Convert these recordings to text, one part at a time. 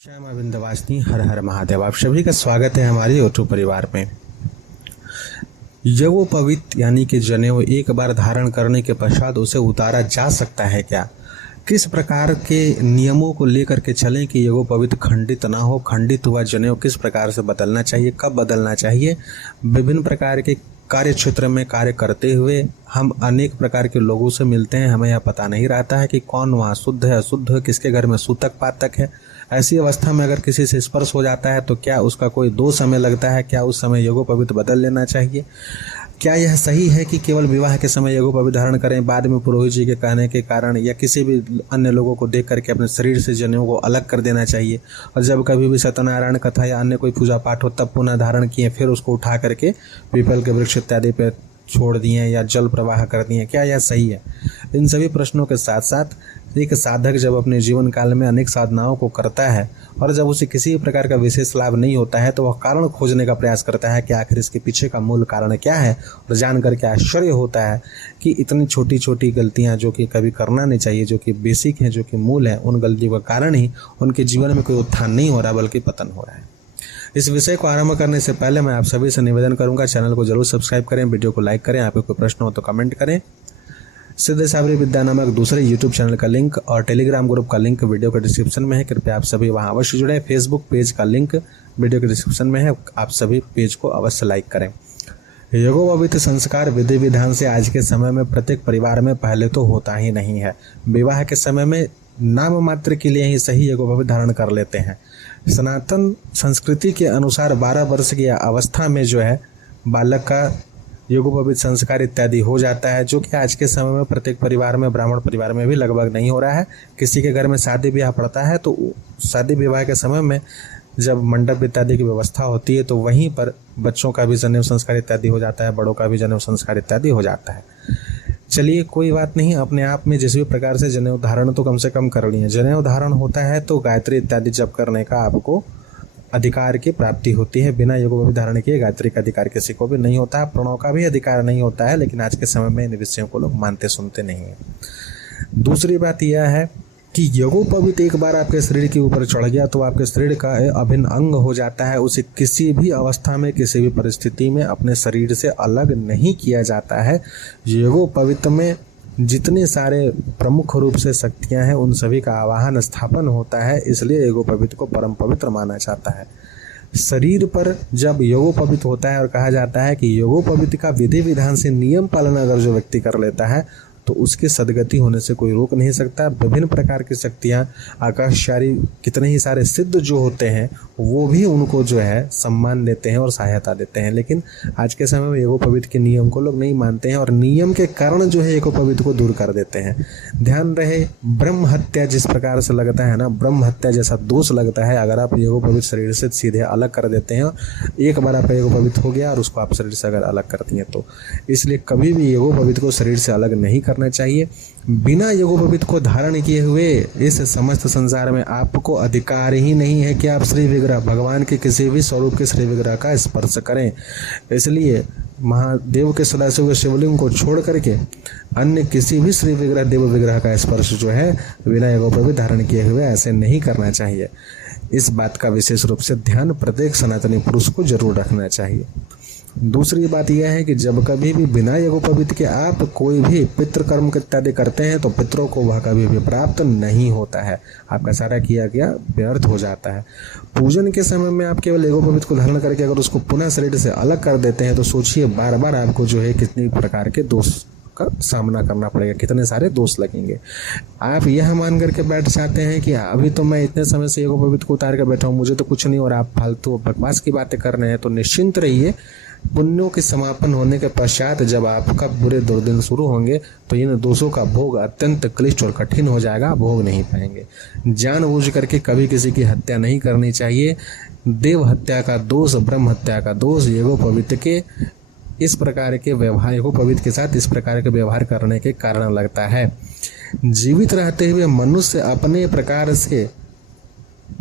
श्यामा विंध्यवासिनी हर हर महादेव। आप सभी का स्वागत है हमारे यूट्यूब परिवार में। यज्ञोपवीत यानी कि जनेऊ एक बार धारण करने के पश्चात उसे उतारा जा सकता है क्या? किस प्रकार के नियमों को लेकर के चलें कि यज्ञोपवीत खंडित ना हो? खंडित हुआ जनेऊ किस प्रकार से बदलना चाहिए, कब बदलना चाहिए? विभिन्न प्रकार के कार्य क्षेत्र में कार्य करते हुए हम अनेक प्रकार के लोगों से मिलते हैं, हमें यह पता नहीं रहता है कि कौन वहाँ शुद्ध है अशुद्ध है, किसके घर में सूतक पातक है। ऐसी अवस्था में अगर किसी से स्पर्श हो जाता है तो क्या उसका कोई दोष समय लगता है? क्या उस समय यज्ञोपवीत बदल लेना चाहिए? क्या यह सही है कि केवल विवाह के समय यज्ञोपवीत धारण करें, बाद में पुरोहित जी के कहने के कारण या किसी भी अन्य लोगों को देख करके अपने शरीर से जनेऊ को अलग कर देना चाहिए, और जब कभी भी सत्यनारायण कथा या अन्य कोई पूजा पाठ हो तब पुनः धारण किए, फिर उसको उठा करके पीपल के वृक्ष इत्यादि पे छोड़ दिए या जल प्रवाह कर दिए? क्या यह सही है? इन सभी प्रश्नों के साथ साथ एक साधक जब अपने जीवन काल में अनेक साधनाओं को करता है और जब उसे किसी प्रकार का विशेष लाभ नहीं होता है तो वह कारण खोजने का प्रयास करता है कि आखिर इसके पीछे का मूल कारण क्या है, और जान करके आश्चर्य होता है कि इतनी छोटी छोटी गलतियां जो कि कभी करना नहीं चाहिए, जो कि बेसिक हैं, जो कि मूल है, उन गलतियों का कारण ही उनके जीवन में कोई उत्थान नहीं हो रहा बल्कि पतन हो रहा है। इस विषय को आरंभ करने से पहले मैं आप सभी से निवेदन करूंगा, चैनल को जरूर सब्सक्राइब करें, वीडियो को लाइक करें, आपको कोई प्रश्न हो तो कमेंट करें। सिद्ध साबरी विद्या नामक दूसरे यूट्यूब चैनल का लिंक और टेलीग्राम ग्रुप का लिंक वीडियो के डिस्क्रिप्शन में है, कृपया आप सभी वहां अवश्य जुड़े। फेसबुक पेज का लिंक वीडियो के डिस्क्रिप्शन में है, आप सभी पेज को अवश्य लाइक करें। यज्ञोपवीत संस्कार विधि विधान से आज के समय में प्रत्येक परिवार में पहले तो होता ही नहीं है। विवाह के समय में नाम मात्र के लिए ही सही यज्ञोपवीत धारण कर लेते हैं। सनातन संस्कृति के अनुसार 12 वर्ष की अवस्था में जो है बालक का यज्ञोपवीत संस्कार इत्यादि हो जाता है, जो कि आज के समय में प्रत्येक परिवार में, ब्राह्मण परिवार में भी लगभग नहीं हो रहा है। किसी के घर में शादी ब्याह पड़ता है तो शादी विवाह के समय में जब मंडप इत्यादि की व्यवस्था होती है तो वहीं पर बच्चों का भी जनेऊ संस्कार इत्यादि हो जाता है, बड़ों का भी जनेऊ संस्कार इत्यादि हो जाता है। चलिए कोई बात नहीं, अपने आप में जिस भी प्रकार से जनेऊ धारण तो कम से कम कर लिए। जनेऊ धारण होता है तो गायत्री इत्यादि जप करने का आपको अधिकार की प्राप्ति होती है। बिना यज्ञोपवीत धारण किए गायत्री का अधिकार किसी को भी नहीं होता है, प्रणव का भी अधिकार नहीं होता है, लेकिन आज के समय में इन विषयों को लोग मानते सुनते नहीं है। दूसरी बात यह है कि यज्ञोपवीत एक बार आपके शरीर के ऊपर चढ़ गया तो आपके शरीर का अभिन्न अंग हो जाता है। उसे किसी भी अवस्था में, किसी भी परिस्थिति में अपने शरीर से अलग नहीं किया जाता है। यज्ञोपवीत में जितने सारे प्रमुख रूप से शक्तियां हैं उन सभी का आवाहन स्थापन होता है, इसलिए यज्ञोपवीत को परम पवित्र माना जाता है। शरीर पर जब यज्ञोपवीत होता है और कहा जाता है कि यज्ञोपवीत का विधि विधान से नियम पालन अगर जो व्यक्ति कर लेता है तो उसकी सदगति होने से कोई रोक नहीं सकता। विभिन्न प्रकार की शक्तियां, आकाशचारी कितने ही सारे सिद्ध जो होते हैं वो भी उनको जो है सम्मान देते हैं और सहायता देते हैं, लेकिन आज के समय में यज्ञोपवीत के नियम को लोग नहीं मानते हैं और नियम के कारण जो है यज्ञोपवीत को दूर कर देते हैं। ध्यान रहे, ब्रह्म हत्या जिस प्रकार से लगता है ना, ब्रह्म हत्या जैसा दोष लगता है अगर आप यज्ञोपवीत शरीर से सीधे अलग कर देते हैं। एक बार आपका यज्ञोपवीत हो गया और उसको आप शरीर से अगर अलग करती हैं तो इसलिए कभी भी यज्ञोपवीत को शरीर से अलग नहीं करना चाहिए। बिना यज्ञोपवीत को धारण किए हुए इस समस्त संसार में आपको अधिकार ही नहीं है कि आप श्री विग्रह, भगवान के किसी भी स्वरूप के श्री विग्रह का स्पर्श करें। इसलिए महादेव के सदाशिव शिवलिंग को छोड़ करके अन्य किसी भी श्री विग्रह, देव विग्रह का स्पर्श जो है बिना यज्ञोपवीत धारण किए हुए ऐसे नहीं करना चाहिए। इस बात का विशेष रूप से ध्यान प्रत्येक सनातनी पुरुष को जरूर रखना चाहिए। दूसरी बात यह है कि जब कभी भी बिना यज्ञोपवीत के आप कोई भी पितृकर्म इत्यादि करते हैं तो पितरों को वह कभी भी प्राप्त नहीं होता है, आपका सारा किया गया व्यर्थ हो जाता है। पूजन के समय में आप केवल यज्ञोपवीत को धारण करके अगर उसको पुनः शरीर से अलग कर देते हैं तो सोचिए बार बार आपको जो है कितनी प्रकार के दोष का सामना करना पड़ेगा, कितने सारे दोष लगेंगे। आप यह मान करके बैठ जाते हैं कि अभी तो मैं इतने समय से यज्ञोपवीत को उतार कर बैठा हूँ, मुझे तो कुछ नहीं, और आप फालतू बकवास की बातें कर रहे हैं, तो निश्चिंत रहिए। पुण्यों के समापन होने के पश्चात जब आपका बुरे दुर्दिन शुरू होंगे तो इन दोषों का भोग अत्यंत क्लिष्ट और कठिन हो जाएगा, भोग नहीं पाएंगे। जानबूझ करके कभी किसी की हत्या नहीं करनी चाहिए। देव हत्या का दोष, ब्रह्म हत्या का दोष यज्ञोपवीत के इस प्रकार के व्यवहार, यज्ञोपवीत के साथ इस प्रकार के व्यवहार करने के कारण लगता है। जीवित रहते हुए मनुष्य अपने प्रकार से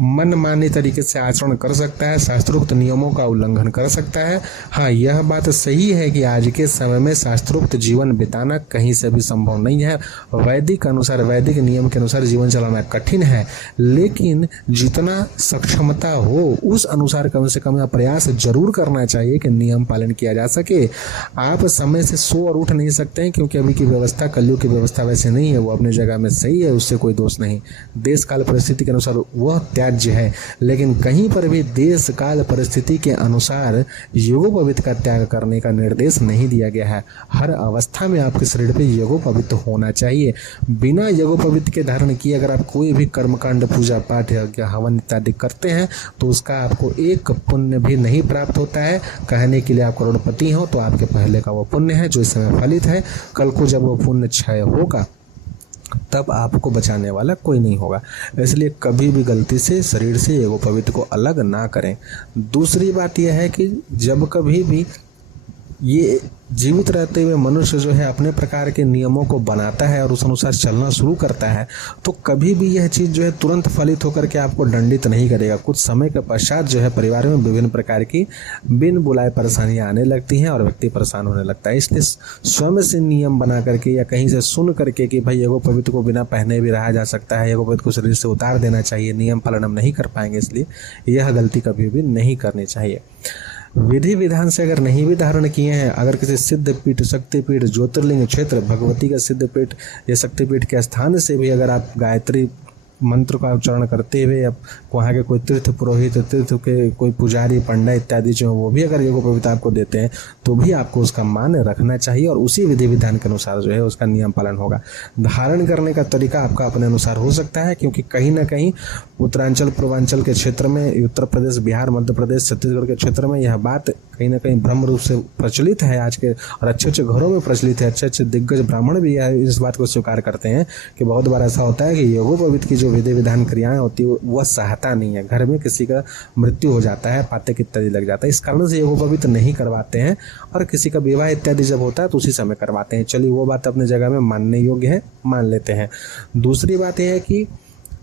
मनमाने तरीके से आचरण कर सकता है, शास्त्रोक्त नियमों का उल्लंघन कर सकता है। हाँ, यह बात सही है कि आज के समय में शास्त्रोक्त जीवन बिताना कहीं से भी संभव नहीं है। वैदिक अनुसार, वैदिक नियम के अनुसार जीवन चलाना कठिन है, लेकिन जितना सक्षमता हो उस अनुसार कम से कम प्रयास जरूर करना चाहिए कि नियम पालन किया जा सके। आप समय से सो और उठ नहीं सकते हैं, क्योंकि अभी की व्यवस्था, कलयुग की व्यवस्था वैसे नहीं है। वो अपनी जगह में सही है, उससे कोई दोष नहीं। देश काल परिस्थिति के अनुसार वह त्याज्य है, लेकिन कहीं पर भी देश काल परिस्थिति के अनुसार योगोपवीत का त्याग करने का निर्देश नहीं दिया गया है। हर अवस्था में आपके शरीर पे योगोपवीत होना चाहिए। बिना योगोपवीत के धारण किए अगर आप कोई भी कर्मकांड, पूजा पाठ या हवन इत्यादि करते हैं तो उसका आपको एक पुण्य भी नहीं प्राप्त होता है। कहने के लिए आप करोड़पति हो तो आपके पहले का वो पुण्य है जो इस समय फलित है। कल को जब वो पुण्य क्षय होगा तब आपको बचाने वाला कोई नहीं होगा। इसलिए कभी भी गलती से शरीर से योगोपवीत को अलग ना करें। दूसरी बात यह है कि जब कभी भी ये जीवित रहते हुए मनुष्य जो है अपने प्रकार के नियमों को बनाता है और उस अनुसार चलना शुरू करता है, तो कभी भी यह चीज़ जो है तुरंत फलित होकर के आपको दंडित नहीं करेगा। कुछ समय के पश्चात जो है परिवार में विभिन्न प्रकार की बिन बुलाए परेशानियां आने लगती हैं और व्यक्ति परेशान होने लगता है। इसलिए स्वयं से नियम बना करके या कहीं से सुन करके कि भाई योगोपवीत को बिना पहने भी रहा जा सकता है, योगोपवीत को शरीर से उतार देना चाहिए, नियम पालन हम नहीं कर पाएंगे, इसलिए यह गलती कभी भी नहीं करनी चाहिए। विधि विधान से अगर नहीं भी धारण किए हैं, अगर किसी सिद्ध पीठ, शक्तिपीठ, ज्योतिर्लिंग क्षेत्र, भगवती का सिद्ध पीठ या शक्तिपीठ के स्थान से भी अगर आप गायत्री मंत्र का उच्चारण करते हुए अब वहाँ के कोई तीर्थ पुरोहित, तीर्थ के कोई पुजारी, पंडा इत्यादि जो वो भी अगर योगोपवीत आपको देते हैं तो भी आपको उसका मान रखना चाहिए और उसी विधि विधान के अनुसार जो है उसका नियम पालन होगा। धारण करने का तरीका आपका अपने अनुसार हो सकता है, क्योंकि कहीं ना कहीं उत्तरांचल, पूर्वांचल के क्षेत्र में, उत्तर प्रदेश, बिहार, मध्य प्रदेश, छत्तीसगढ़ के क्षेत्र में यह बात कहीं ना कहीं भ्रम रूप से प्रचलित है आज के, और अच्छे अच्छे घरों में प्रचलित है। अच्छे अच्छे दिग्गज ब्राह्मण भी इस बात को स्वीकार करते हैं कि बहुत बार ऐसा होता है कि योगोपवीत की जो विधि विधान क्रियाएं होती है वह सहता नहीं है। घर में किसी का मृत्यु हो जाता है, पातक इत्यादि लग जाता है, इस कारण से योगोपवीत नहीं करवाते हैं, और किसी का विवाह इत्यादि जब होता है तो उसी समय करवाते हैं। चलिए वो बात अपनी जगह में मानने योग्य है, मान लेते हैं। दूसरी बात यह है कि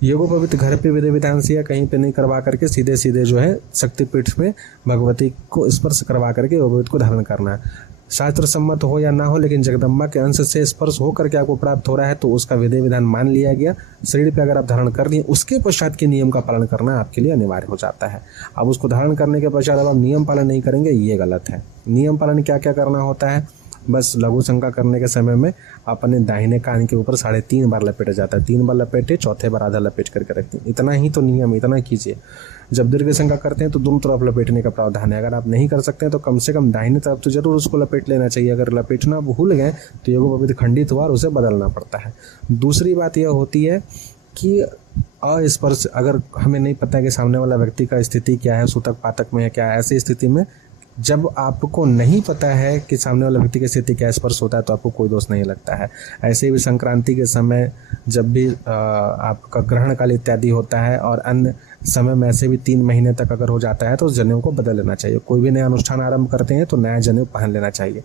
योगोपवीत घर पे विधि विधान से या कहीं पे नहीं करवा करके सीधे सीधे जो है शक्तिपीठ में भगवती को स्पर्श करवा करके योगोपवीत को धारण करना है। शास्त्र सम्मत हो या ना हो, लेकिन जगदम्बा के अंश से स्पर्श हो करके आपको प्राप्त हो रहा है तो उसका विधि विधान मान लिया गया। शरीर पे अगर आप धारण कर लिए, उसके पश्चात के नियम का पालन करना आपके लिए अनिवार्य हो जाता है। अब उसको धारण करने के पश्चात अब आप नियम पालन नहीं करेंगे, ये गलत है। नियम पालन क्या क्या करना होता है? बस लघु शंका करने के समय में अपने दाहिने कान के ऊपर 3.5 बार लपेटा जाता है। 3 बार लपेटे, चौथे बार आधा लपेट करके रखते हैं। इतना ही तो नियम, इतना कीजिए। जब दीर्घ शंका करते हैं तो दोनों तरफ लपेटने का प्रावधान है। अगर आप नहीं कर सकते हैं तो कम से कम दाहिने तरफ तो जरूर उसको लपेट लेना चाहिए। अगर लपेटना भूल गए तो योगोपवीत खंडित हुआ और उसे बदलना पड़ता है। दूसरी बात यह होती है कि अस्पर्श, अगर हमें नहीं पता है कि सामने वाला व्यक्ति का स्थिति क्या है, सूतक पातक में है क्या, ऐसी स्थिति में जब आपको नहीं पता है कि सामने वाले व्यक्ति की स्थिति क्या स्पर्श होता है तो आपको कोई दोष नहीं लगता है। ऐसे भी संक्रांति के समय जब भी आपका ग्रहण काल इत्यादि होता है और अन्य समय में ऐसे भी 3 महीने तक अगर हो जाता है तो जनेऊ को बदल लेना चाहिए। कोई भी नया अनुष्ठान आरंभ करते हैं तो नया जनेऊ पहन लेना चाहिए,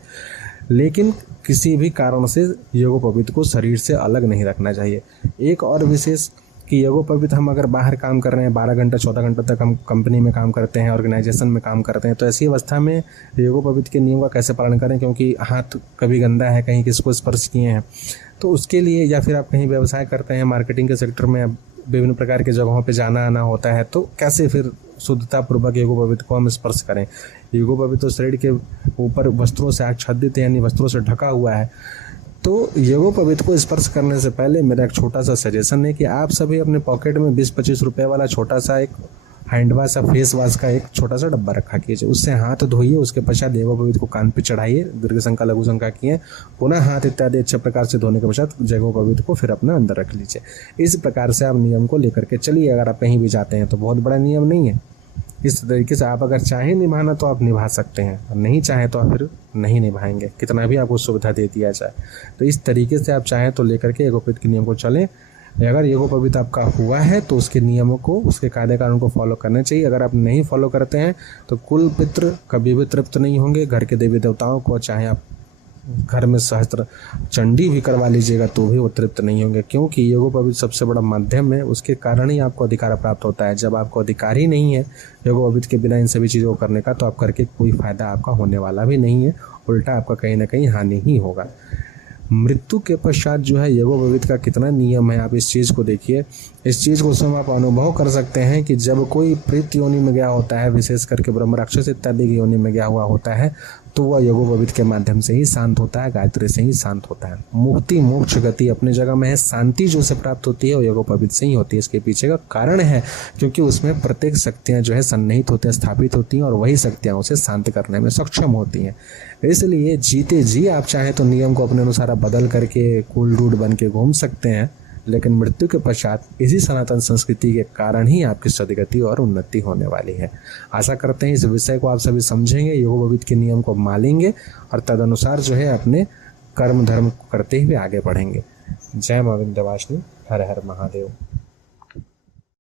लेकिन किसी भी कारण से योगोपवीत को शरीर से अलग नहीं रखना चाहिए। एक और विशेष कि योगोपवीत हम अगर बाहर काम कर रहे हैं, 12 घंटा 14 घंटे तक हम कंपनी में काम करते हैं, ऑर्गेनाइजेशन में काम करते हैं, तो ऐसी अवस्था में योगोपवीत के नियम का कैसे पालन करें? क्योंकि हाथ कभी गंदा है, कहीं किसको स्पर्श किए हैं, तो उसके लिए, या फिर आप कहीं व्यवसाय करते हैं, मार्केटिंग के सेक्टर में विभिन्न प्रकार के जगहों पे जाना आना होता है, तो कैसे फिर शुद्धता पूर्वक योगोपवीत को हम स्पर्श करें? योगोपवीत तो शरीर के ऊपर वस्त्रों से आच्छादित है, यानी वस्त्रों से ढका हुआ है। तो योगोपवीत को स्पर्श करने से पहले मेरा एक छोटा सा सजेशन है कि आप सभी अपने पॉकेट में 20-25 रुपए वाला छोटा सा एक हैंड वाश या फेस वाश का एक छोटा सा डब्बा रखा कीजिए। उससे हाथ धोइए, उसके पश्चात योगोपवीत को कान पे चढ़ाइए, दीर्घ शंका लघु शंका किए, पुनः हाथ इत्यादि अच्छे प्रकार से धोने के पश्चात योगोपवीत को फिर अपने अंदर रख लीजिए। इस प्रकार से आप नियम को लेकर के चलिए। अगर आप कहीं भी जाते हैं तो बहुत बड़ा नियम नहीं है। इस तरीके से आप अगर चाहें निभाना तो आप निभा सकते हैं, और नहीं चाहें तो आप फिर नहीं निभाएंगे, कितना भी आपको सुविधा दे दिया जाए। तो इस तरीके से आप चाहें तो लेकर के योगोपवीत के नियम को चलें। अगर योगोपवीत आपका हुआ है तो उसके नियमों को, उसके कायदे कानून को फॉलो करना चाहिए। अगर आप नहीं फॉलो करते हैं तो कुल पितृ कभी भी तृप्त नहीं होंगे। घर के देवी देवताओं को चाहे आप घर में सहस्त्र चंडी भी करवा लीजिएगा तो भी वो तृप्त नहीं होंगे, क्योंकि योगोपवीत सबसे बड़ा माध्यम है, उसके कारण ही आपको अधिकार प्राप्त होता है। जब आपको अधिकार ही नहीं है योगोपवीत के बिना इन सभी चीज़ों को करने का, तो आप करके कोई फायदा आपका होने वाला भी नहीं है, उल्टा आपका कहीं ना कहीं हानि ही होगा। मृत्यु के पश्चात जो है योगोपवीत का कितना नियम है, आप इस चीज़ को देखिए। इस चीज़ को उस समय आप अनुभव कर सकते हैं कि जब कोई प्रेत योनि में गया होता है, विशेष करके ब्रह्म राक्षस इत्यादि की योनि में गया हुआ होता है, तो वह योगोपवीत के माध्यम से ही शांत होता है, गायत्री से ही शांत होता है। मुक्ति मोक्ष गति अपनी जगह में है, शांति जो से प्राप्त होती है वो योगोपवीत से ही होती है। इसके पीछे का कारण है क्योंकि उसमें प्रत्येक शक्तियाँ जो है सन्निहित होती हैं, स्थापित होती हैं, और वही शक्तियाँ उसे शांत करने में सक्षम होती हैं। इसलिए जीते जी आप चाहें तो नियम को अपने अनुसार बदल करके कूल रूड बन के घूम सकते हैं, लेकिन मृत्यु के पश्चात इसी सनातन संस्कृति के कारण ही आपकी सदगति और उन्नति होने वाली है। आशा करते हैं इस विषय को आप सभी समझेंगे, योगोपवीत के नियम को मानेंगे और तदनुसार जो है अपने कर्म धर्म करते हुए आगे बढ़ेंगे। जय मां विंध्यवासिनी, हर हर महादेव।